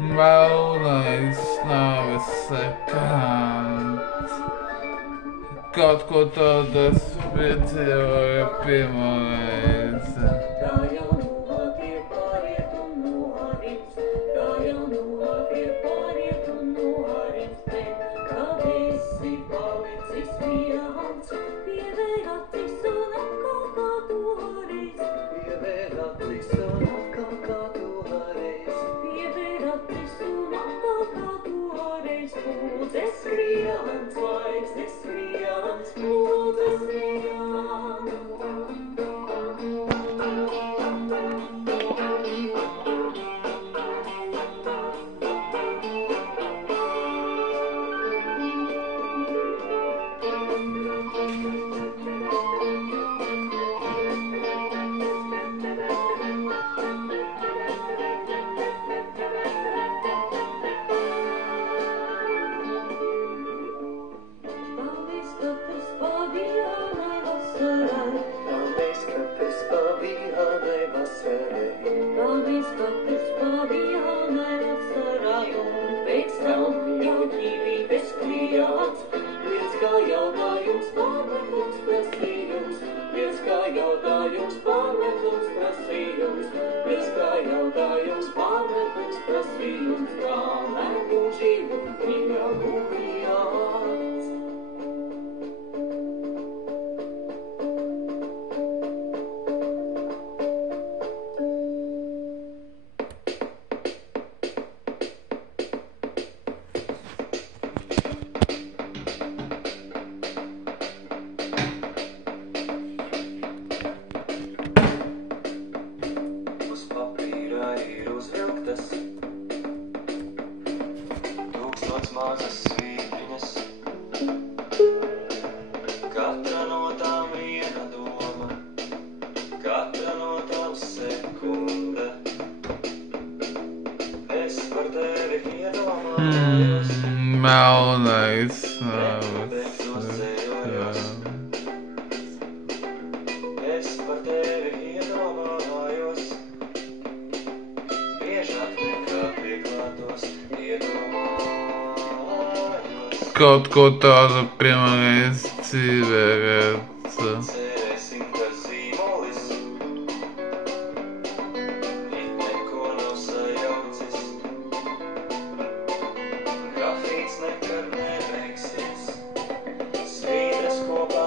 Melnais nāves sekants. Kaut ko tādu esmu piedzīvoju pirmoreiz. Tā jau notiek pāriet un norimst, tā jau notiek pāriet un norimst, bet kad esi palicis viens, pievēr acis un atkal kā toreiz. Pievēr acis un atkal kā toreiz. Pievēr acis un atkal kā toreiz. Lūdzes skrien, zvaigznes skrien, lūdzes skrien. Paldies, ka tu spādījānai vasarai. Paldies, ka tu spādījānai vasarai. Paldies, ka tu spādījānai vasarai. Un pēc tam jau dzīvības klijāts. Liels kā jautājums, pārmetums, prasījums. Liels kā jautājums, pārmetums, prasījums. Liels kā jautājums, pārmetums, prasījums. Kā mēgu dzīvu, viņa klijāts. Uz papīra ir uzvilktas 1000 mazas svītriņas. Katra no tām viena doma, katra no tām sekunde. Es par tevi iedomājos, Melnais bet no sejojos. Es par tevi iedomājos, biežāk nekā pieklātos iedomājos. Kaut ko tādu pirmoreiz dzīvē redzu. Cerēsim, ka zīmolis it neko nav sajaucis. Kafīts nekad nebeigsies, svītras kopā